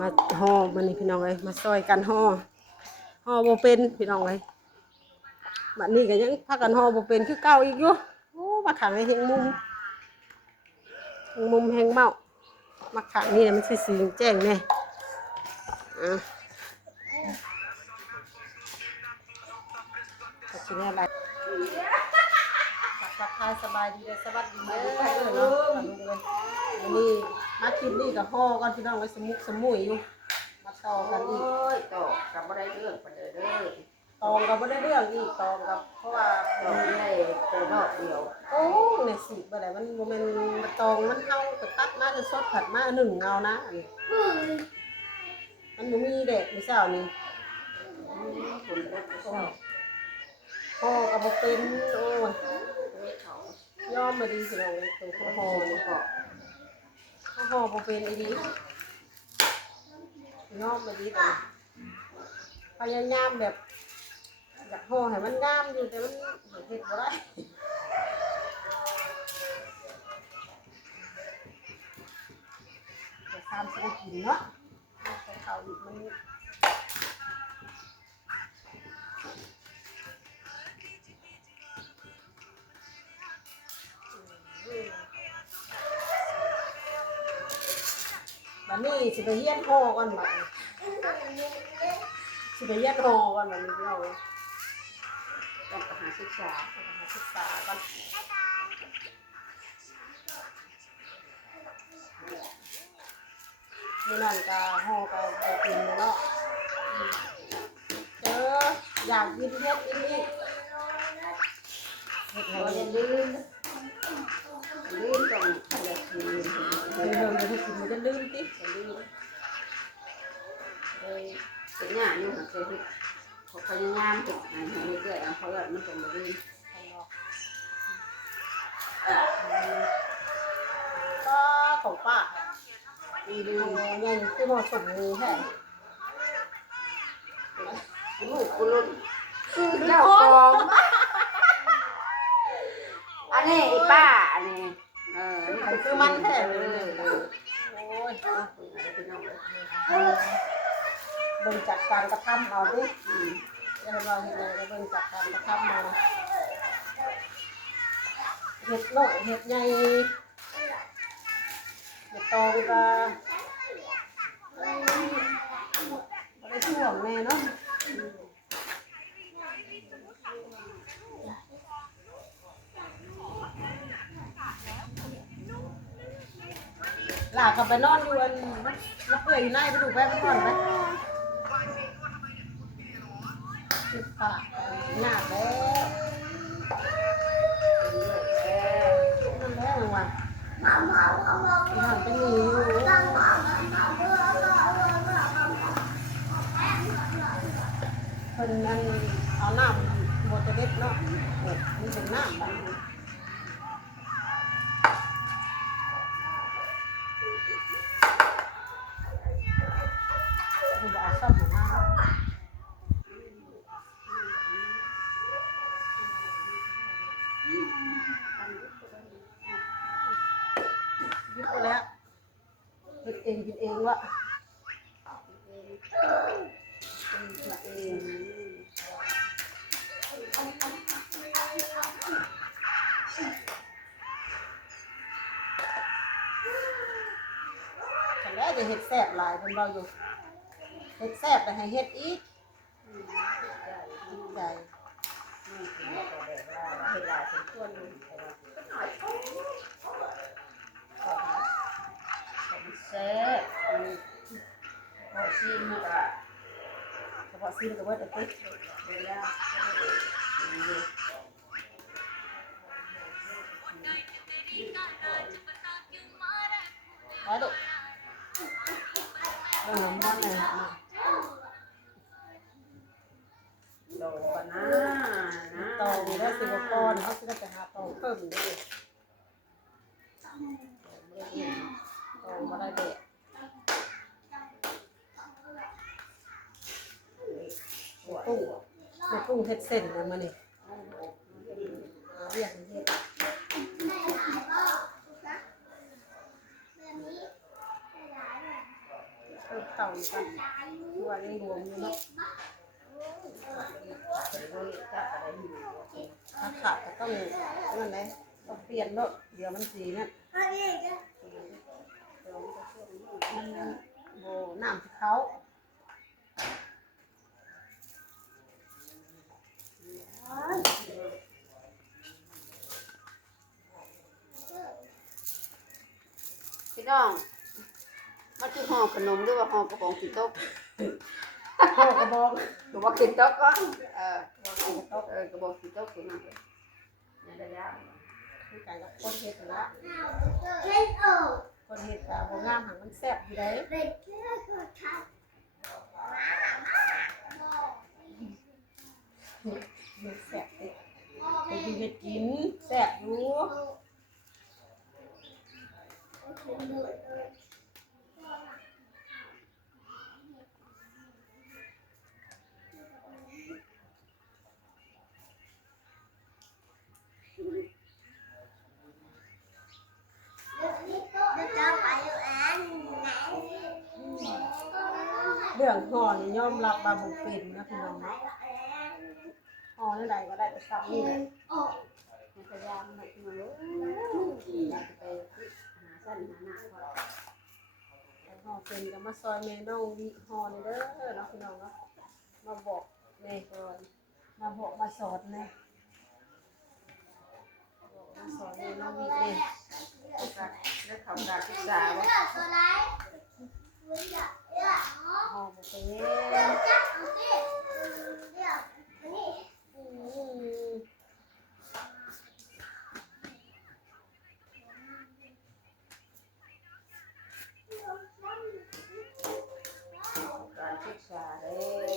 มาห่อมันนี่พี่น้องเลยมาซอยกันห่อห่อบเป็นพี่น้องเลยบัดนี้ก็ยังพากันห่อบเป็นคือเก่าอีกอยู่โอ้มาขังในเฮงมุมเฮงมุมแหงเมามาขังนี่นะมันสิสีแจ้งแน่อะก็สิแน่อะไร ทักทายสบายดีเลยสวัสดีเลยเอเนาะมาดูเลยวันนี้มากินนี่กับห่อก่อนพี่น้องไว้สมุกสมุยอยู่มาต่อกันอีกตอกกับบ่ได้เรื่องปเด้อเด้อตองกับไม่ได้เรื่องอีกตองกับเพราะว่าตอกได้แต่รอบเดียวโอ้ในสิบอะไรมันโมเมนมันตองมันเอาไปตัดมาจะสดผัดมาหนึ่งเงานะอันนี้มันบ่มีเด็กไม่เช้านี่คนก็ชอบ พ่อกับบ่เป็นโอ้ยเด้อเขายอมมาดีสิเราตัวพ่อพอพ่อมันก็พ่อพ่อบ่เป็นอีดียอมมาดีแต่พยายามแบบอยากห่อให้มันงามอยู่แต่มันเฮ็ดบ่ได้จะทำสิได้กินเนาะแต่เขาอีกมัน บัดนี้สิไปเฮียนห่อก่อนบัดนี้สิไปเฮียนห่อก่อนบัดนี้พี่น้องต้องไปหาศึกษาไปหาศึกษาก่อนนี่นั่นก็ห่อก็ไปกินเนาะเอออยากกินเฮ็ดอีกนี่เฮ็ดให้บ่เฮ็ได้ดลืมลืมต้องอยากกิน เดี๋ยวเดี๋ยวเดี๋ยวกินมันจะลืมติจะลืมเลยเป็นหน้าอยู่หันไปเฮ็ดเขาพยายามเฮ็ดให้ให้เรื่อยๆเขาว่ามันต้องบ่ลืมก็ของป้าอีลืทำมไงคือมอสมมือแท้ลูกกูรุ่นเจ้าของอันนี้ป้าอันนี้ คือมันแท้เลยเออโอ้ยพี่น้องเบิ่งจากการกระทำเอาดิเราเห็นอะไรเบิ่งจากการกระทำเอาเห็ดน้อยเห็ดใหญ่เห็ดตองก็บ่ได้ช่วงแน่เนาะ หลากลับไปนอนอยู่อันมันเปื่อยอยู่ในไปดูไปมันนอนไปสิบปากหนักแล้วนั่นแหละรางวัลมันเป็นหนีอยู่เพิ่นนั่นเอาน้ำหมดจะเด็ดเนาะนี่เป็นน้ำบัดนี้ แต่แล้วจะเห็ดแซ่บหลายเป็นเราอยู่เฮ็ดแซ่บแต่ให้เฮ็ดอีกจิตใจเวลาสมควรอยู่แต่ว่าก็หน่อยผมแซ่บอันนี้พอชิมมันก็ เฉพาะซีนกับเว่าแต่ติ๊กเวลาไว้ลูกเออมันเลยโดนะตองนี่ได้สิบก้อนเขาสิไปหาตองเพิ่มด้วยตองมาได้เด็กุ้งแม่ กุ้งเฮ็ดเส้นเลยมานี่เรียกเฮ็ดเพิ่มเข่าอยู่กันคือว่ายังรวมอยู่เนาะเลยจับอะไรอยู่ถ้าขาดก็ต้องนั่นแหละต้องเปลี่ยนเนาะเดี๋ยวมันสีนั่นมันโบน้ำเขา พี่น้อง มันคือห่อขนมหรือว่าห่อกระป๋องกินโต๊ะพ่อกระบอกกระบอกกินโต๊ะก็เออเออกระบอกกินโต๊ะคือมันเลยนี่ได้แล้วคือกันกับคนเฮ็ดนั่นละคนเฮ็ดกับโบงามหังมันแซ่บอยู่ได้มันแซ่บเด้ไปกินเฮ็ดกินแซ่บอยู่ เรื่องห่อนี่ยอมรับบาบุเป็นนะพี่น้องเนาะห่อนี่ใดก็ได้แต่ซ้ำนี่แหละพยายามแบบมันรู้อยากจะไปหาสั้ นหาหน้าก่อนแต่ห่อเป็นก็มาซอยแม่น้องวิห่อนี่เด้อเนาะพี่น้องเนาะมาบอกแม่ก่อนมาบอกมาสอนแม่บอกมาสอนแม่น้องวิเองแล้วเขาการศึกษาว่าห่อบ่เป็นอืม การศึกษาเลย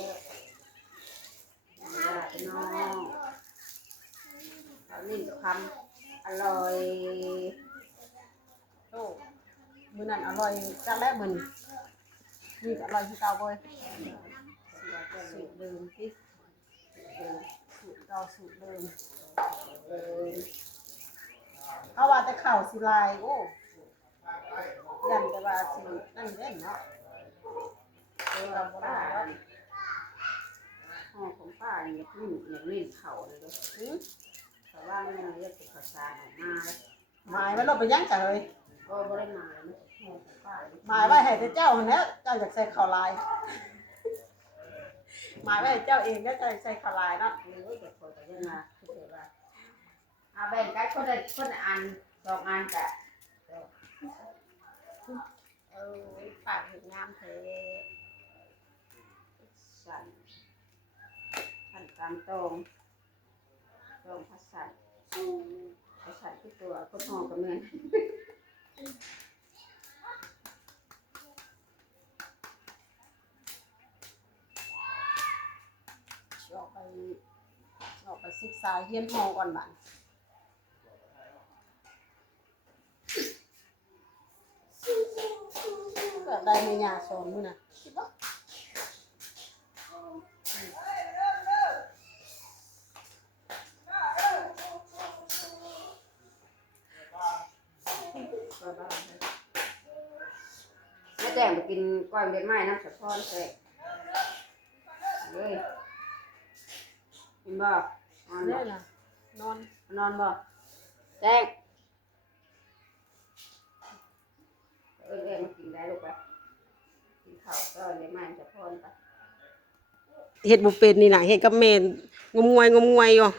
ญาติน้องเอา ลิ้นคำอร่อยโตมื้อนั้นอร่อยจังแล้วมื้อนี้นี่ก็อร่อยคือเก่าบ่ยสูตรเดิมที่สูตรเก่าสูตรเดิมเออเอาว่าแต่ข้าวสิลายโอ้ยันแต่ว่าสินั่นเล่นเนาะเออป้าห้องของป้าเนี่ยลิ้นเนี่ยลิ้นเข่าเลยลูกหือ แต่ว่าเนี่ยเรียกเป็นภาษาออกมาแล้วหมายไว้เราไปยังจ้ะเฮ้ยก็ไม่ได้มาเลยห้องของป้าหมายไว้ให้แต่เจ้าหั่นแหละเจ้าอยากใส่ข้าวลายหมายไว้ให้เจ้าเองก็จะใส่ข้าวลายเนาะหรือจะคนแต่ยังไงคือว่าอาแบ่งกันคนละคนละอันสองอันกะเออปากเห็นงามเทสั่นสั่นตามตรง ตรงพัสสันพัสสันที่ตัวก็ทองกับเงินออกไปออกไปศึกษาเฮียนหอก่อนบัดก็ได้แม่ย่าสอนมื้อนะคิดบ่ ก็บ้าแม่แต่งไป กินก้อยเบ็ดไม้น้ำสะท้อนใส่เลยกินบ่นอนบ่นี่น่ะนอนนอนบ่แจ้งเออเออมากินได้ลูกไปกินข้าวก็เลยไม้สะท้อนไปเฮ็ดบ่เป็นนี่น่ะเฮ็ดกับแม่นงมงวยงมงวยอยู่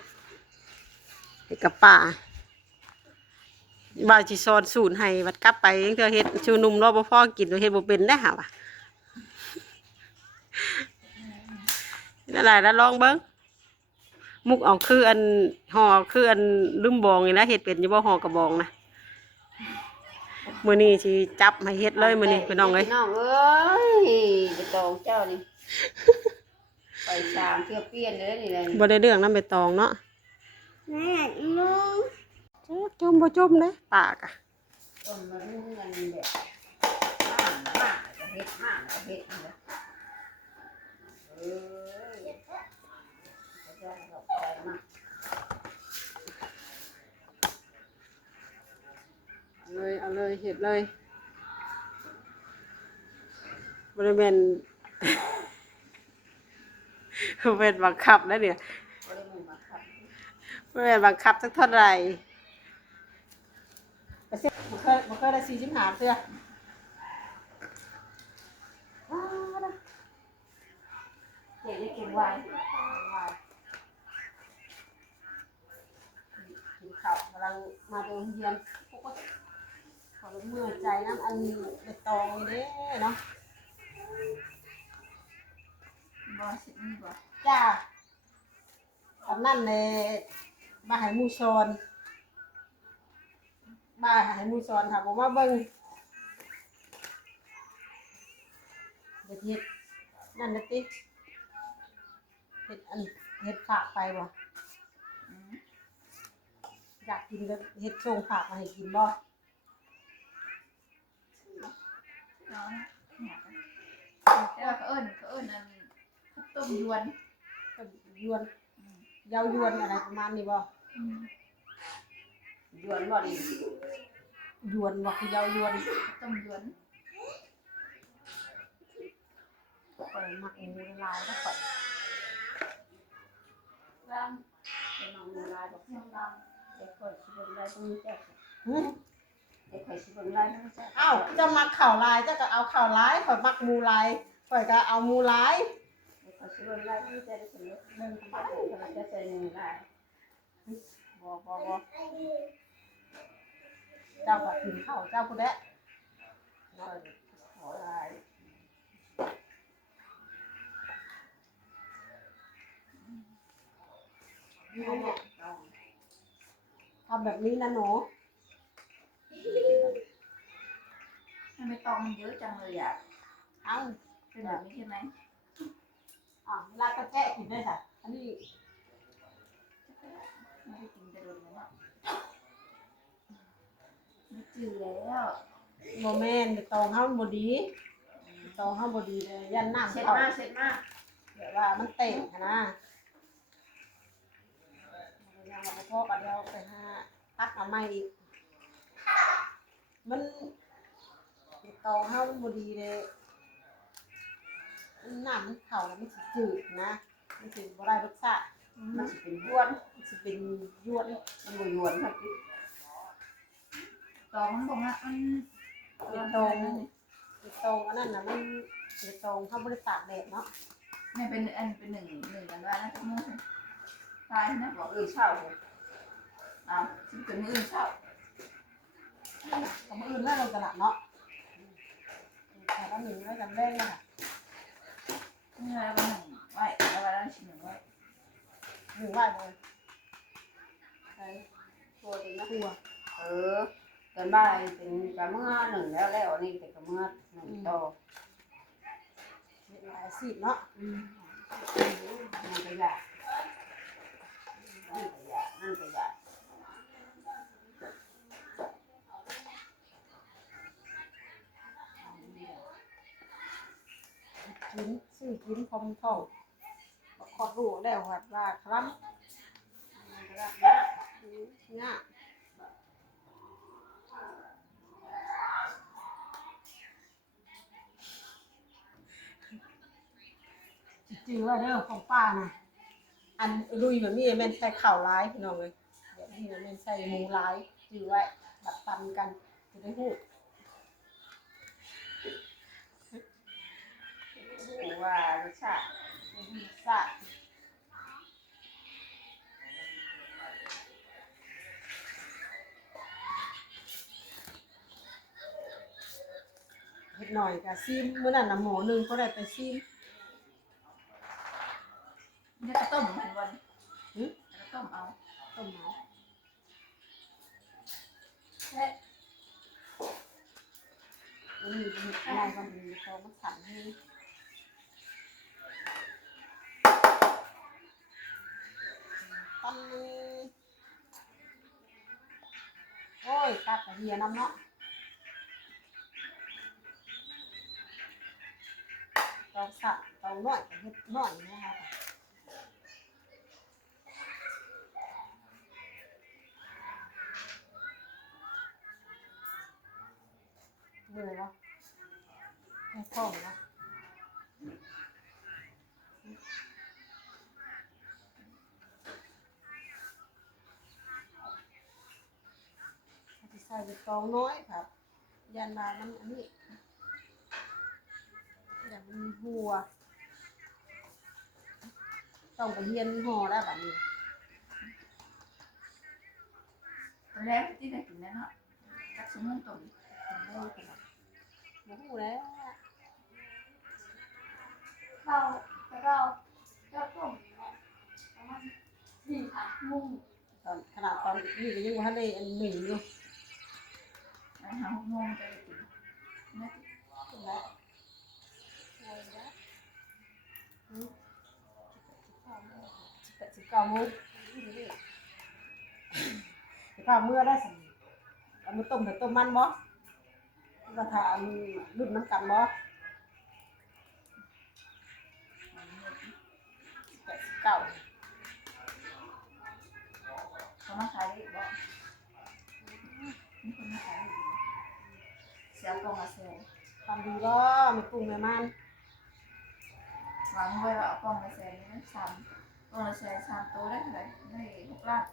เฮ็ดกับป้าบ่าวสิสอนสูตรให้วัดกลับไปจังเทื่อเฮ็ดชูหนุ่มรอบ่พอกินเฮ็ดบ่เป็นได้หาว่ะ นั่นแหละแล้วลองเบิ่งมุกเอาคืออันห่อคืออันลืมบองนี่นะเฮ็ดเป็นอยู่บ่ห่อกระบองนะมื้อนี้สิจับให้เฮ็ดเลยมื้อนี้พี่น้องเอ้ยพี่น้องเอ้ยไปตองเจ้านี่ไปสามเที่ยวเปลี่ยนเลยนี่เลยบ่ได้เรื่องนำใบตองเนาะแม่ลุงจมบ่จมเด้ปากอะต้นมันเงินแบบมากมากเฮ็ดมากเฮ็ดนะ เออเขาจะหลอกใจมากเลยเอาเลยเห็ดเลย บริเวณเป็นบังคับนะเนี่ยบ่ได้มือมาครับบริเวณบังคับสักเท่าไหร่ไปเซ็มันเคยมันเคยได้สี่สิบห้าเสื้ออ้าวนะ เจ๊ได้กินไวน์กินข้าวกำลังมาโรงเรียนพวกก็ขอรเมื่อยใจน้ำอันใบตองนี่เด้เนาะบ่สิมีบ่จ้าตอนนั้นเลยมาใหายมูชอนมาใหายมูชอนค่ะผมว่าเบิ้งเด็ดเฮ็ดนั่นนะติ เฮ็ดอันเฮ็ดฝากไปบ่อืมอยากกินก็เฮ็ดส่งฝากมาให้กินบ่เอานะเนี่ยแต่ว่าเขาเอิ้นเขาเอิ้นอันข้าวต้มยวนก็ยวนเยาวยวนอะไรประมาณนี้บ่อืมยวนบ่ดียวนบ่คือเยาวยวนข้าวต้มยวนข่อยมักหมูลายแล้วข่อย ร่างเป็นน้องลายบอกเรื่องร่างเด็กคนสิเบิ่งลายตรงนี้แจ๊กหึเด็กข่อยสิเบิ่งลายตรงนี้แจ๊กเอ้าเจะมักข่าวลายเจ้าก็เอาข่าวลายข่อยมักหมูลายข่อยก็เอาหมูลายเด็กข่อยสิเบิ่งลายตรงนี้แจ๊กได้สนุกเบิ่งไปเขาจะใส่หนึ่งลายบ่บ่บ่เจ้าก็ถึงข้าวเจ้าผู้ใดน้อยขอลาย นี่เนี่ยต้องทำแบบนี้นะหนูทำไมตองมันเยอะจังเลยอะ เอ้าเป็นแบบนี้ใช่ไหมอะเวลาก็แกะกินได้ค่ะ อันนี้ไม่ได้กินแต่โดนแล้วไม่จืดแล้วบ่แม่นไปตองเฮาบ่ดีไปตองเฮาบ่ดีเลยยันน้ำเช็ดเข้ามากเช็ดมากแบบว่ามันเตะหั้นนะ เอาไปพอกันเดียวไปหาตักเอาใหม่อีกมันไปตองเฮามันบดีเลยมันน้ำมันเข้าแล้วมันสิจืดนะมันสิบ่ได้รสชาติมันจะเป็นย้วนมันสิเป็นยวนมันบย้วนครับตองมันบอกว่ามันไปตองไปตองอันนั้นน่ะมันไปตองเฮาบ่ได้ตากแดดเนาะนี่เป็นอันเป็นหนึ่งหนึ่งกันว่านะทุกมื้อ ตายนะบอกเออเช่าเลยอ้าวฉันเป็นมืออื่นเช่าก็มื้ออื่นแล้วเราตลาดเนาะแต่ละหนึ่งแล้วกันแรงนะคะนี่อะไรวันหนึ่งไว้แล้ววันนั้นชิ้นหนึ่งไหวหนึ่งไหวเลยใช่ตัวเองนะตัวเออตอนบ่าเป็นกระเมื่อหนึ่งแล้วแล้วนี่เป็นกระเมื่อหนึ่งโตหลายสีเนาะอืมนั่นก็อยาก นั่นก็อยากก็อยากกินซื้อกินพร้อมท้องบักคอดรู้แล้วว่าว่าครั้ำมันก็ได้นะเนี่ยจือว่าเด้อของป้านะ อันลุยแบบนี้แม่นใส่ข่าวร้ายพี่น้องเลยแบบนี้แม่นใส่หมูร้ายจือไว้บัดตันกันจะได้หูรู้ว่ารสชาติสะเฮ็ดหน่อยกะซิมเมื้อนั้นน่ะหมอหนึ่งเขาได้ไปซิม นี่ก็ต้มมันวันหึแล้วต้มเอาต้มหมาอันนี้เฮ็ดง่ายกว่านี้เขามันสั่นให้ตั้งโอ้ยตัดกระเทียมน้ำเนาะตองสับตองน้อยเฮ็ดน้อยนะคะ ดูวะมันกล่องวใส่ไปตองน้อยครับ ยันมามันอันนี้อย่ามันหัว ต้องไปเฮียนห่อแล้วแบบนี้แล้วที่ไหนถึงแล้วเนาะจักสมุนตุ่มได้นาด โอ้โหแล้วเราแล้วก็เจ้าต้มประมาณสี่ค่ะมุ้งตอนขนาดตอนนี้ก็ยังว่าได้อันหนึ่งอยู่อาหารหกโมงได้กินนะแล้วสิบเก้าโมงสิบเก้าเมื่อได้สั่งเอามาต้มแต่ต้มมันบ่ ก็ทานรุ่นน้ำกันบ่สิบแปดสิบเก้าเขามาขายอีกบ่มีคนมาขายอีกเสียกองมาเซลทำดีบ่ไม่ปรุงไม่มันหวังไว้ว่าเอากองมาเซลนี่สามกองละเซลสามตัวได้เท่าไหร่ได้หกล้าน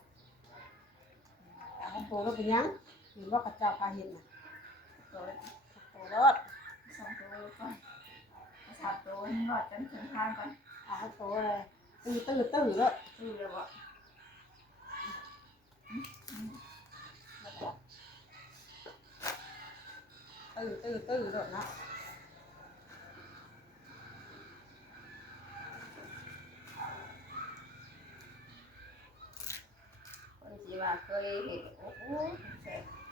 เอาของโตแล้วเป็นหยังเห็นว่ากระเจ้าพาเห็นน่ะ ตัวละโตรถสองตัวก่อนสามตัวนี่รอดจนถึงทางก่อนเอาของโตเลยตื้อตื้อตื้อแล้วดูเลยว่าตื้อตื้อตื้อแล้วนะคนที่ว่าเคยเห็นโอ้โหแซ่บ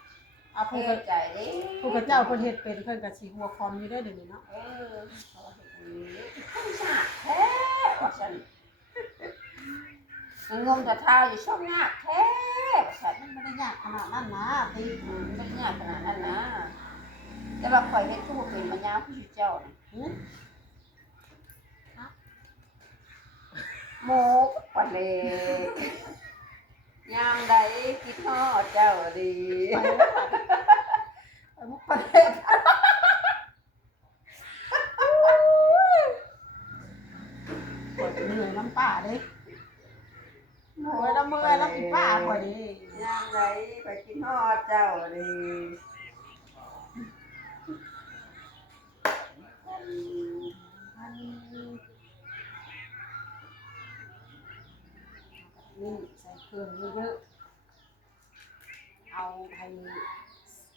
เอาผู้ผู้กกระระจายเด้ผู้กระเจ้าเพิ่นเฮ็ดเป็นเพิ่นก็สิหัวคอมอยู่ได้อเดี๋ยวนี้เนาะเออเขาเห็นนี้ข้างหน้าแท้ว่าฉันมันงมแต่เท้าอยู่ช่องหน้าแท้ว่าฉันมันไม่ได้ยากขนาดนั้นนะตีอืมไม่ง่ายขนาดนั้นนะแต่ว่าข่อยเฮ็ดทุกเป็นมันยาวผู้เจ้าน่ะหือโมกปะเลย ยามใดคิดฮอดเจ้าดีไปมุกประเทศปวดเหนื่อยน้ำป้าเด้โอ้ยน้ำมือน้ำอีป้าข่อยนี่ยามใดไปคิดฮอดเจ้าดีนี่ เครื่องเยอะๆเอาให้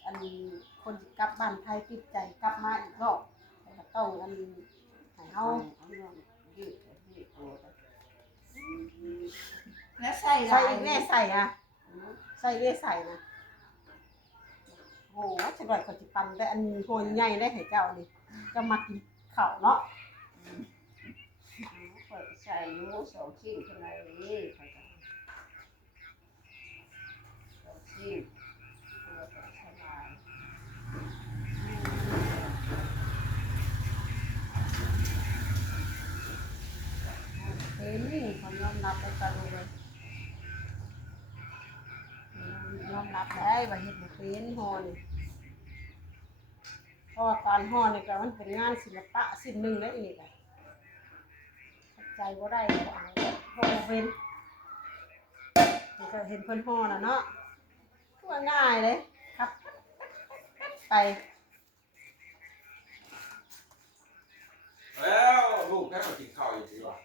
อันคนที่กลับบ้านไทยติดใจกลับมาอีกรอบแล้วก็ต้องอันให้เฮาเอาเรื่องยืดยืดตัวแล้วใส่ใส่อีกแน่ใส่อะใส่ได้ใส่นะโอ้โหฉันว่าเขาจิปันได้อันโหยใหญ่ได้ให้เจ้านี่จะมากินข้าวเนาะเปิดใส่ยูสองชิ้นเท่านั้นเองสอง ชิ้นตัวสองสลายเต็มนี่เขายอมรับได้ตะลุเลยยอมรับได้ว่าเฮ็ดบ่เป็นห่อนี่เพราะว่าการห่อนี่ก็มันเป็นงานศิลปะสิ่งหนึ่งได้อีกอะใจบ่ได้ก็เอาห่อเป็นนี่ก็เห็นเพิ่นห่อน่ะเนาะ ว่าง่ายเลยครับ ไป แล้วลูกแค่มากินข้าวอีกทีวะ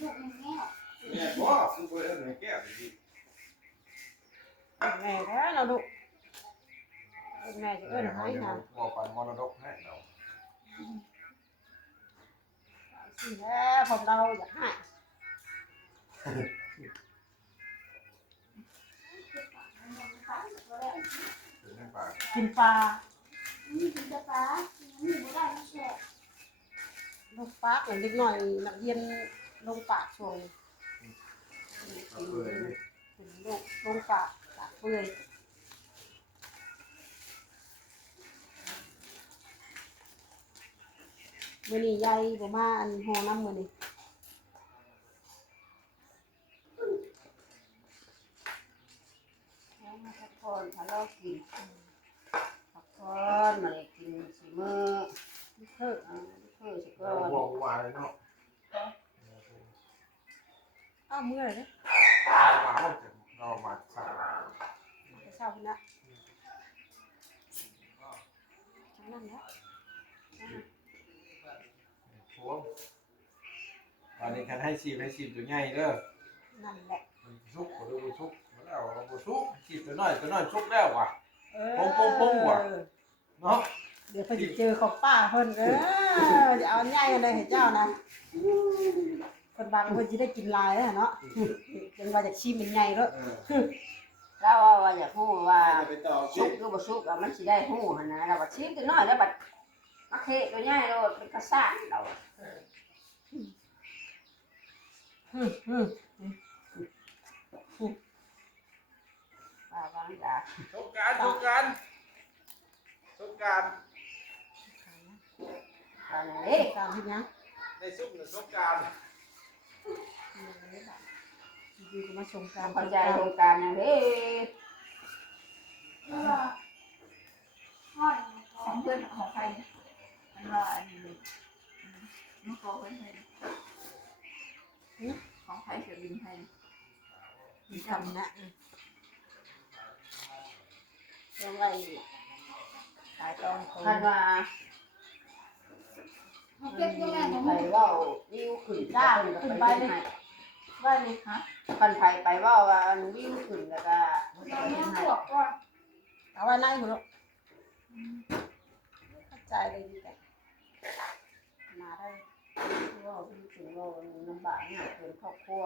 ลูกมันแง่วเนี่ยพ่อคือเพื่อนในแก้วสิแม่แล้วเราดุแม่จะเอิ้นให้หาบอกปันมรดกให้เราสิแล้วผมเราอยากให้ เป็นให้ปากินปลานี่กินกานี่ไม่ได้แช่ลูกปลากหลังเล็กหน่อยนักเรียนลงปากช่วงเอาเพื่อนลูกลงปากปากเปื่อยมื้อนี้ยายบ่มาอันหอน้ำมื้อนี้ พรพะเลาะกินพักพรมาเลยกินสีมือเพิ่มเพิ่มสิก่อนหัวหัวเลยเนาะอ้าวเมื่อไเนี่ยมาเอาจากเรามาสาจะเศร้าคนละจังนั่นแล้วโอ้วันนี้คันให้ชีพให้ชีพตัวใหญ่เด้อนั่นแหละ แล้วเอาบ่ชุกชีพตัวน้อยตัวน้อยชุกแล้วว่ะ เออปงปงปงว่ะ เนาะเดี๋ยวเพิ่นสิเจอของป้าเพิ่นเออจะเอาใหญ่อะไรให้เจ้านะเพิ่นบางเพิ่นสิได้กินหลายแล้วเนาะยังว่าจะชิมเป็นใหญ่แล้วเออแล้วว่าว่าอยากฮู้ว่าไปต่อชุกหรือบ่ชุกอะมันสิได้ฮู้หั่นนะเราว่าชิมตัวน้อยแล้วบัดมาเทตัวใหญ่เราเป็นกระซ่านเรา อืมอืมว่าวางยาสงการสงการสงการตอนนี้เอ๊ะการที่ยังในซุปน่ะสงการอยู่ก็มาชมการเข้าใจโครงการอย่างนี้แล้วก็ห้อยขขอองงเพื่อนของใครเนี่ยมันว่าอันนี้เลยมันขอเพื่อนใครของใครเสือบินใครมี คำนะยังไงขายตองเขาคันว่ามาเก็บยังไงของไปมึงเว่าวิวขึ้นจ้าขึ้นไปเลยว่านี่ฮะคันไผไปเว่าว่าอันวิวขึ้นแล้วก็เราเนี่ยปวดก่อนเอาไว้ไหนพุ่นลูกเข้าใจเลยดีแต่มาได้เว่าวิวขึ้นเว่าลำบากเนี่ยเป็นครอบครัว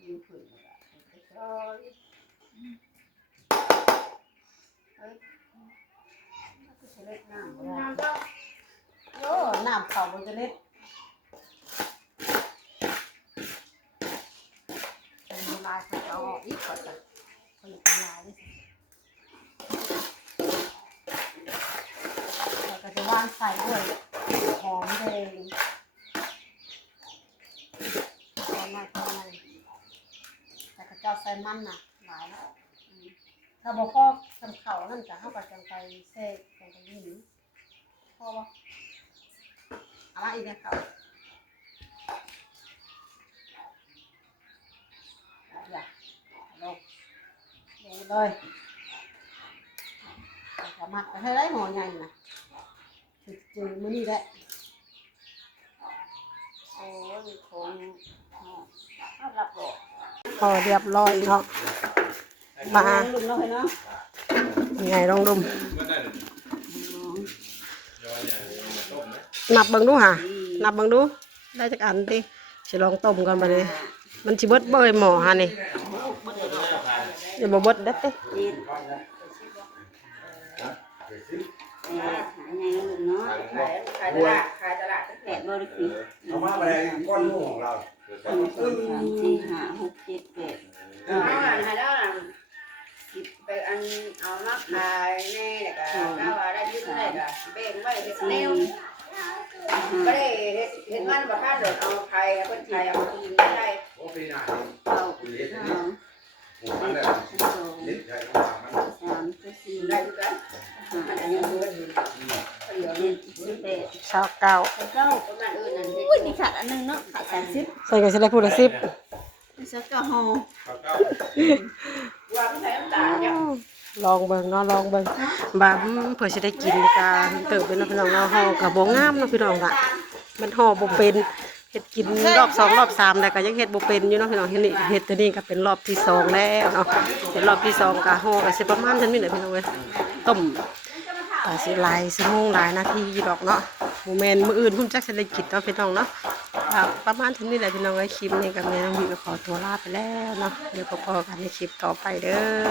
วิวขึ้นแล้วก็ไปช่วยเฮ้ย โอ้น้ำเขาบนจะเล็ดเป็นลายเขาจะเอาออกอีกก่อนจ้ะเขาอยากเป็นลายด้วยก็จะวานใส่ด้วยหอมแดงตอนนั้นตอนนั้นแต่กระเจ้าใส่มันนะหลายแล้ว ถ้าบอกพ่อทำเขานั่นจะเข้ากับจังไปเซ่จังไปยิงพ่อว่าเอามาอีกนี่ยเขาอย่าลงลงเลยสามารถไปให้ได้หัวใหญ่นะจุดจืดมือนี่แหละโอ้ยคงถ้ารับบอกพอเรียบร้อยเนาะ มาลุงเนาะเนาะไงลองดมมันได้เลยยอเนี่ยมาต้มนะนับเบิ่งดูค่ะนับเบิ่งดู ได้จากอันดิสิลองต้มกันมาเลยมันสิเบิดเบยหมอฮะนี่อย่าบ่เบิดเด็ดเด้จีนหาไงลุงเนาะขายขายตลาดขายตลาดตั้งแต่บริษัทเอามาแปลงก้อนหมูของเราหนึ่งสองสามสี่ห้าหกเจ็ดแปดเอาอันให้แล้ว อันสิไปอันเอามาขายแน่แล้วก็ถ้าว่าได้ยึดได้ก็แบ่งไว้เฮ็ดแนวบ่ได้เฮ็ดเฮ็ดมันบ่ทันโดดเอาไข่เพิ่นไข่เอามากินไม่ได้โอ้ปีหน้าเอาเลี้ยงสนี่องหมูมันได้สองเลี้ยงใหญ่กว่ามันสามสี่ได้ทุกกันมันอันนี้คือเดี๋ยวนี้สิบแปดชาวเก่าเก้าประมาณอื่นนั่นอุ้ยนี่ขาดอันหนึงเนาะขาดสามสิบใส่กันสิได้พูดละสิบสักกะฮอข้าวเก้า ว่าไม่ใช่น้ำตาลเนี่ยลองเบิ่งเนาะลองเบิ่งบาเผื่อจะได้กินกันเติบเป็นน้องพี่น้องเราะห่อกับบ่งามเนาะพี่น้องละมันห่อบ่เป็นเฮ็ดกินรอบสองรอบสามแต่ก็ยังเฮ็ดบ่เป็นอยู่เนาะพี่น้องเฮ็ดนี่เฮ็ดตัวนี้ก็เป็นรอบที่สองแล้วเนาะเห็ดรอบที่สองก็ห่อก็สิประมาณเท่านี้แหละพี่น้องเว้ยต้ม ก็สิหลายชั่วโมงหลายนาทีดอกเนาะบ่แม่นมื้ออื่นพุ่นจักสิได้กินเนาะพี่น้องเนาะประมาณเท่านี้แหละพี่น้องเอ้คลิปนี้ก็แม่น้องวิก็ขอตัวลาไปแล้วเนาะเดี๋ยวพบกันในคลิปต่อไปเด้อ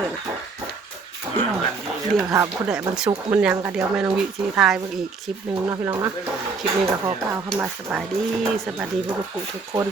เดี๋ยวครับผู้ใดมันสุกมันยังก็เดี๋ยวแม่น้องวิสิทายเบิ่งอีกคลิปหนึ่งเนาะพี่น้องเนาะคลิปนี้ก็ขอกล่าวเข้ามาสบายดีสบายดีพวกผู้ทุกคน